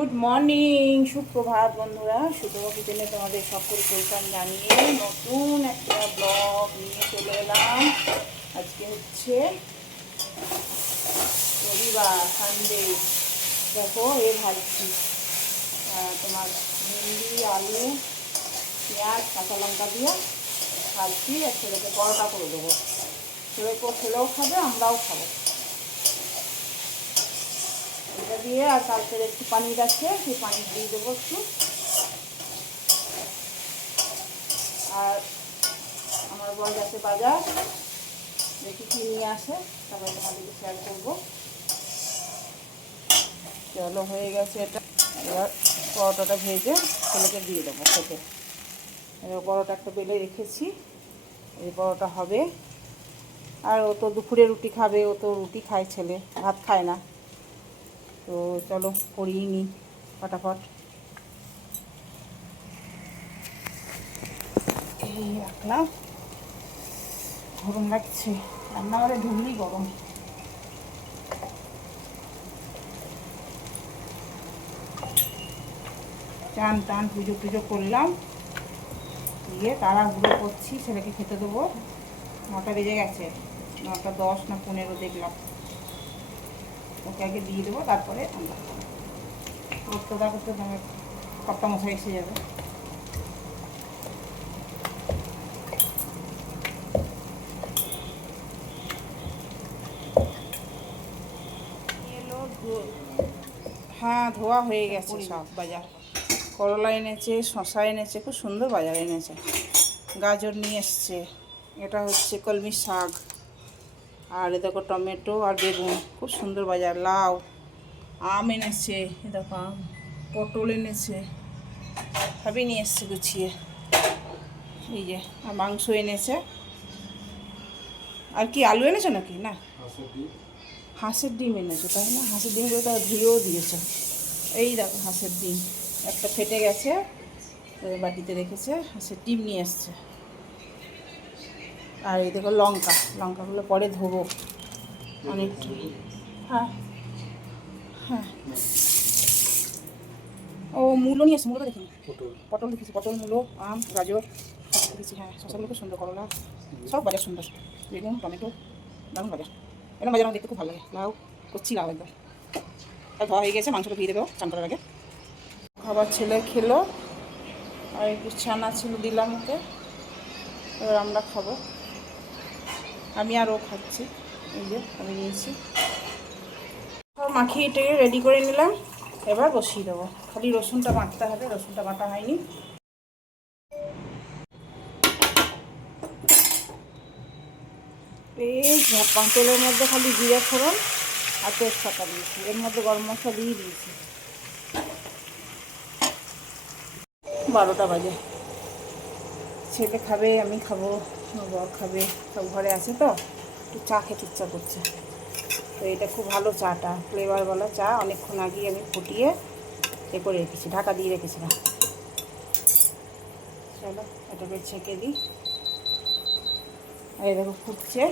Good morning, সুপ্রভাত বন্ধুরা। সুতোয়া কিচেনে তোমাদের সকলকে ওয়েলকাম জানিয়ে নতুন একটা ব্লগ নিয়ে চলে এলাম। আজকে হচ্ছে রবিবার, সানডে। দেখো ভাজছি তোমার ভেন্ডি, আলু, পেঁয়াজ, কাঁচা লঙ্কা দিয়ে ভাজছি। আর ছেলেকে পরোটা করে দেবো। ছেলেও খাবে, আমরাও খাবো এটা দিয়ে। আর কালকের একটু পানির আছে, সেই পানি দিয়ে দেবো একটু। আর আমার বর যাচ্ছে বাজার, দেখি কি নিয়ে আসে, তারপরে তোমাদেরকে শেয়ার করবো। চলো, হয়ে গেছে এটা। এবার পরোটাটা ভেজে ছেলেকে দিয়ে দেবো খেতে। এবার পরোটা একটা বেলে রেখেছি, এই পরোটা হবে। আর ও তো দুপুরে রুটি খাবে, ও তো রুটি খায়, ছেলে ভাত খায় না। তো চলো করিয়ে নিই ফটাফট। এই রাখলাম, গরম লাগছে, রান্নাঘরে ঢুকলেই গরম। চান টান পুজো টুজো করলাম, দিয়ে তাড়াহুড়ো করছি, ছেলেকে খেতে দেবো। 9টা বেজে গেছে, 9টা 10 না 15 দেখলাম। ওকে আগে দিয়ে দেবো, তারপরে আমরা করতে করতে আমার কর্তা মশাই এসে যাবে। হ্যাঁ, ধোয়া হয়ে গেছে সব বাজার। করলা এনেছে, শশা এনেছে, খুব সুন্দর বাজার এনেছে। গাজর নিয়ে এসছে, এটা হচ্ছে কলমি শাক, আর এ দেখো টমেটো আর বেগুন, খুব সুন্দর বাজার। লাউ, আম এনেছে, এ দেখো আম, পটল এনেছে, সবই নিয়ে এসছে গুছিয়ে। এই যে, আর মাংস এনেছে। আর কি আলু এনেছো নাকি? না, হাঁসের ডিম এনেছো, তাই না? হাঁসের ডিমগুলো তো ধুয়েও দিয়েছে। এই দেখো হাঁসের ডিম, একটা ফেটে গেছে, বাটিতে রেখেছে। হাঁসের ডিম নিয়ে এসছে। আর এই দেখো লঙ্কাগুলো পরে ধোবো অনেকটা। হ্যাঁ হ্যাঁ, ও মূলো নিয়ে এসছে, মূলো দেখিনি। পটল দেখেছি, পটল, মূলো, আম, গাজর সব দেখেছি। হ্যাঁ, শসাগুলো খুব সুন্দর, করলা, সব বাজার সুন্দর। বেগুন, টমেটো, দারুণ বাজার। এরকম বাজার আমার দেখতে খুব ভালো লাগে। লাউ করছি, লাউ একদম ধোয়া হয়ে গেছে। মাংসটা দিয়ে দেবো চান করার আগে। খাবার ছেলে খেলো, আর একটু ছানা ছিল, দিলাম ওকে। এবার আমরা খাবো, আমি আর ও খাচ্ছি। এই যে আমি নিয়েছি, সব মাখিয়ে টেকে রেডি করে নিলাম। এবার বসিয়ে দেবো, খালি রসুনটা বাটতে হবে, রসুনটা বাটা হয়নি। এই তেলের মধ্যে খালি জিরে ফোড়ন আর তেজপাতা দিয়েছি, এর মধ্যে গরম মশলা দিয়ে দিয়েছি। 12টা বাজে। ছেলে খাবে, আমি খাবো, বর খাবে, সব ঘরে আছে। তো একটু চা খেতে ইচ্ছা করছে। তো এটা খুব ভালো চাটা, ফ্লেভারওয়ালা চা। অনেকক্ষণ আগে আমি ফুটিয়ে এ করে রেখেছি, ঢাকা দিয়ে রেখেছিলাম। চলো এটাকে ছেঁকে দিই। আর এই দেখো ফুটছে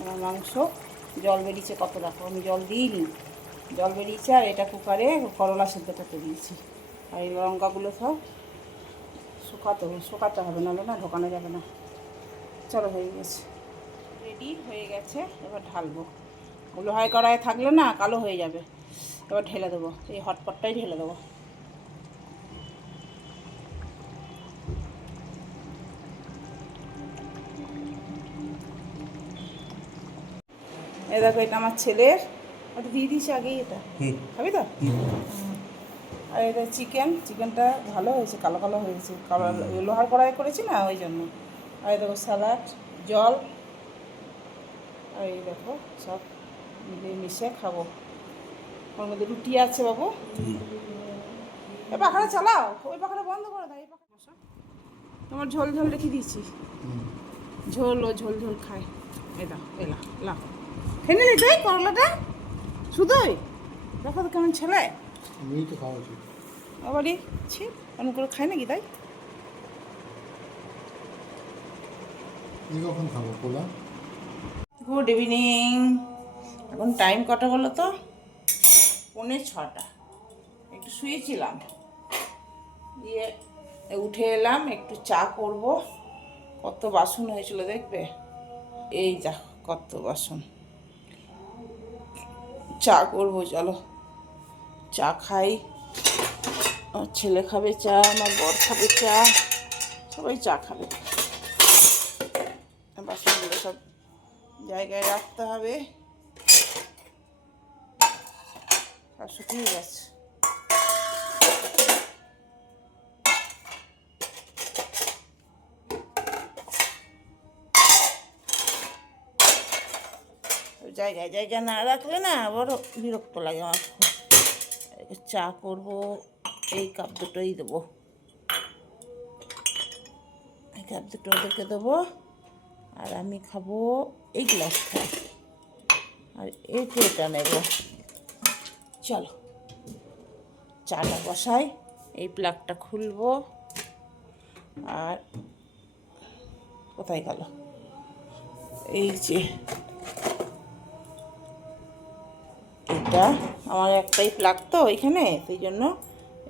আমার মাংস, জল বেরিয়েছে কত, দেখো আমি জল দিইনি, জল বেরিয়েছে। আর এটা কুকারে করলা সেদ্ধ করতে দিয়েছি। আর এই লঙ্কাগুলো সব শুকাতে হবে, নাহলে না ঢোকানো যাবে না। চলো, হয়ে গেছে, রেডি হয়ে গেছে। এবার ঢালবো। লোহায় কড়াইয়ে থাকলে না কালো হয়ে যাবে। এবার ঢেলে দেবো, এই হটপটটাই ঢেলে দেবো। এই দেখো, এটা আমার ছেলের, ওটা দিয়ে দিয়েছি আগেই। এটা খাবি তো? আর এটা চিকেনটা ভালো হয়েছে, কালো কালো হয়েছে, লোহার কড়াই করেছি না, ওই জন্য। আর এই দেখো স্যালাড, জল, আর এই দেখো সব মিলিয়ে মিশিয়ে খাবো। ওর মধ্যে রুটি আছে বাবু। এ পাখাটা চালাও, ওই পাখাটা বন্ধ করে দাও। এই পাখা তোমার ঝোল রেখে দিয়েছি, ঝোল খায়। এলা এলা লা খেয়ে নিলি তুই করলাটা শুধুই? দেখো তো কেমন ছেলে। আমি তো খাওয়া উচিত আবারই ছি, অন্য করে খায় নাকি তাই? কখন খাবো পোলা? Good evening. এখন টাইম কটা বলো তো? 6:45। এই একটু শুয়েছিলাম, দিয়ে উঠে এলাম, একটু চা করব। কত বাসন হয়েছিল দেখবে, এই যা কত বাসন। চা করব, চলো চা খাই। আমার ছেলে খাবে চা, আমার বর খাবে চা, সবাই চা খাবে। বাসনগুলো সব জায়গায় রাখতে হবে, আর শুকিয়ে গেছে। জায়গায় জায়গায় না রাখলে না বড় বিরক্ত লাগে আমার খুব। চা করব, এই কাপ দুটোই দেবো, এই কাপ দুটো ওদেরকে দেবো, আর আমি খাবো এই গ্লাসটা, আর এই ট্রেটা নেব। চলো চাটা বসাই, এই প্লাগটা খুলবো। আর কোথায় গেল, এই যে এটা আমার একটাই প্লাগ তো এখানে, সেই জন্য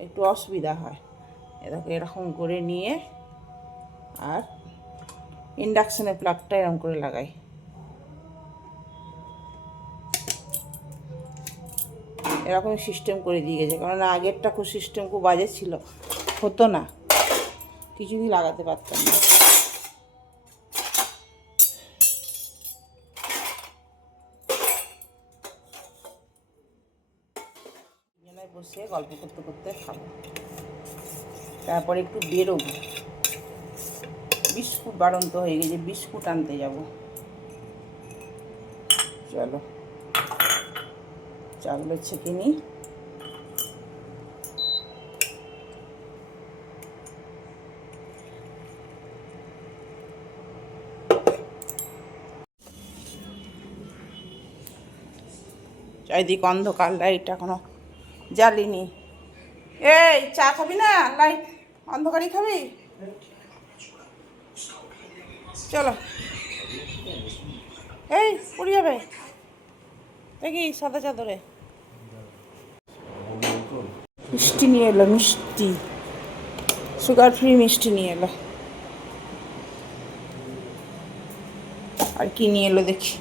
একটু অসুবিধা হয়। এটাকে এরকম করে নিয়ে, আর ইন্ডাকশানের প্লাগটা এরকম করে লাগাই। এরকম সিস্টেম করে দিয়ে গেছে, কারণ আগেরটা খুব সিস্টেম খুব বাজে ছিল, হতো না, কিছুই লাগাতে পারতাম না। বসে গল্প করতে করতে খাবো, তারপরে একটু বেরোবো। বিস্কুট বাড়ন্ত হয়ে গেছে, বিস্কুট আনতে যাব। চলো চাগুলো ছেঁকে নিই। চারিদিক অন্ধকার, লাইট এখনো জ্বালিনি। এই চা খাবি না, লাইট অন্ধকারই খাবি? চলো, এই পড়ে যাবে দেখি সাদা চাদরে। মিষ্টি নিয়ে এলো, মিষ্টি, সুগার ফ্রি মিষ্টি নিয়ে এলো। আর কি নিয়ে এলো দেখি,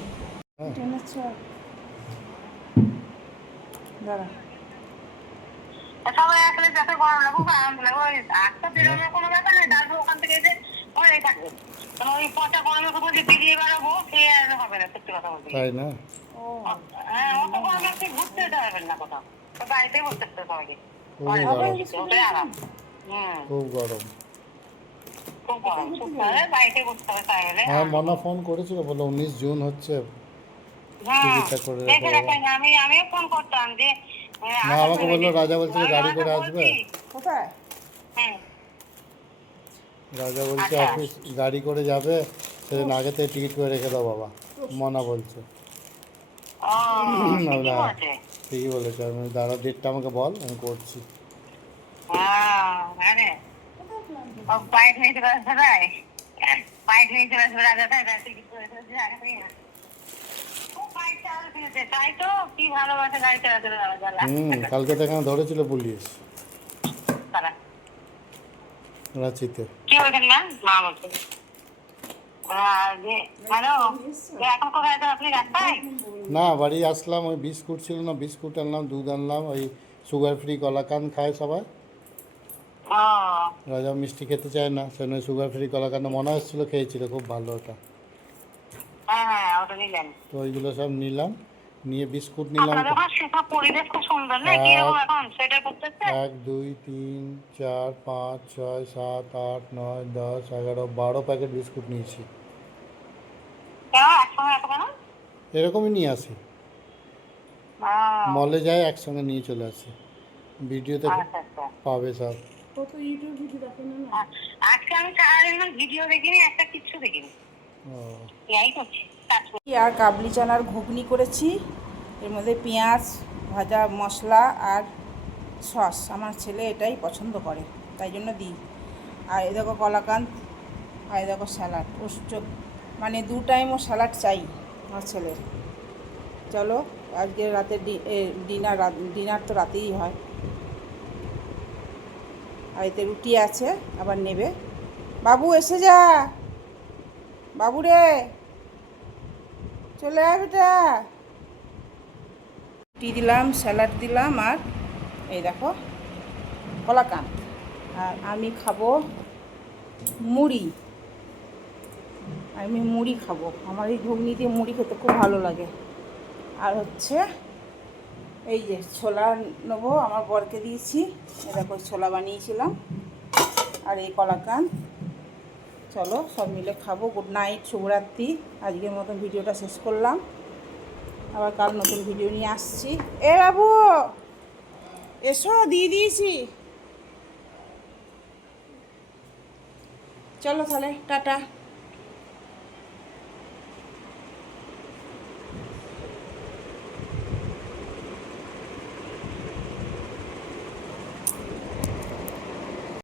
দাঁড়া। সবাই আসলে যাতে গরম লাগে খুব আরাম লাগে, ওই আটটা বেরোনোর কোনো ব্যাপার নেই, তারপর ওখান থেকে এসে ঘরে থাকবে। ওই পচা গরমের উপর যে বেরিয়ে বেরোবো সে আর হবে না, সত্যি কথা বলতে। তাই না? হ্যাঁ, অত গরমে আপনি ঘুরতে যেতে পারবেন না কোথাও, তো বাড়িতেই বসতে হবে সবাইকে। ওটাই আরাম। খুব গরম। খুব গরম, বাড়িতেই বসতে হবে তাই হলে। হ্যাঁ, মনা ফোন করেছিল, বলে 19 জুন হচ্ছে, টিকিটটা করে দেখে রেখে রাখেন, আমিও ফোন করতাম যে না, আমাকে বললো রাজা বলছিল গাড়ি করে আসবে। কোথায়? হ্যাঁ, রাজা বলছে অফিস গাড়ি করে যাবে, সেদিন আগে থেকে টিকিট করে রেখে দাও বাবা, মনা বলছে। ঠিকই বলেছে, আমি দাঁড়া, ডেটটা আমাকে বল, আমি করছি। বাইক নিয়ে চলে আসবে, বাইক নিয়ে চলে আসবে রাজা, টিকিট করে আগে থেকে। তাই তো, কি ভালোবাসে গাড়ি চালাতে রাজা। কালকে তো এখানে ধরেছিল পুলিশ রাঁচিতে। কি বলছেন মা? মা বলছে এখন কোথায় আছেন আপনি, রাস্তায়? না, বাড়ি আসলাম, ওই বিস্কুট ছিল না, বিস্কুট আনলাম, দুধ আনলাম, ওই সুগার ফ্রি কলাকান খায় সবাই। রাজা মিষ্টি খেতে চায় না, সেজন্য সুগার ফ্রি কলাকান মনে হচ্ছিল, খেয়েছিল, খুব ভালো ওটা। তো ওইগুলো সব নিলাম, নিয়ে বিস্কুট নিলাম। 1 2 3 4 5 6 7 8 9 10 11 12 প্যাকেট বিস্কুট নিয়েছি। এরকমই নিয়ে আসি, মলে যাই একসঙ্গে নিয়ে চলে আসি। ভিডিওতে পাবে সব। আজকে আমি সারাদিন ভিডিও দেখিনি, একটা কিচ্ছু দেখিনি। আর কাবলি চানার ঘুগনি করেছি, এর মধ্যে পেঁয়াজ ভাজা মশলা আর সস, আমার ছেলে এটাই পছন্দ করে তাই জন্য দিই। আর এই দেখো কলাকান্দ, আর এই দেখো স্যালাড, ও মানে 2 টাইমও স্যালাড চাই আমার ছেলের। চলো আজকে রাতে ডিনার তো রাতেই হয়, আর এতে রুটি আছে, আবার নেবে। বাবু এসে যা, বাবু রে চলে আয় বেটা। রুটি দিলাম, স্যালাড দিলাম, আর এই দেখো কলাকান্দ। আর আমি খাবো মুড়ি, আমি মুড়ি খাবো। আমার এই ঘুগনি দিয়ে মুড়ি খেতে খুব ভালো লাগে। আর হচ্ছে এই যে ছোলা নেবো, আমার বরকে দিয়েছি। এই দেখো ছোলা বানিয়েছিলাম, আর এই কলাকান্দ। চলো সব মিলে খাবো। গুড নাইট, শুভরাত্রি। আজকের মতন ভিডিওটা শেষ করলাম, আবার কাল নতুন ভিডিও নিয়ে আসছি। এ বাবু এসো, দিয়ে দিয়েছি। চলো তাহলে, টাটা।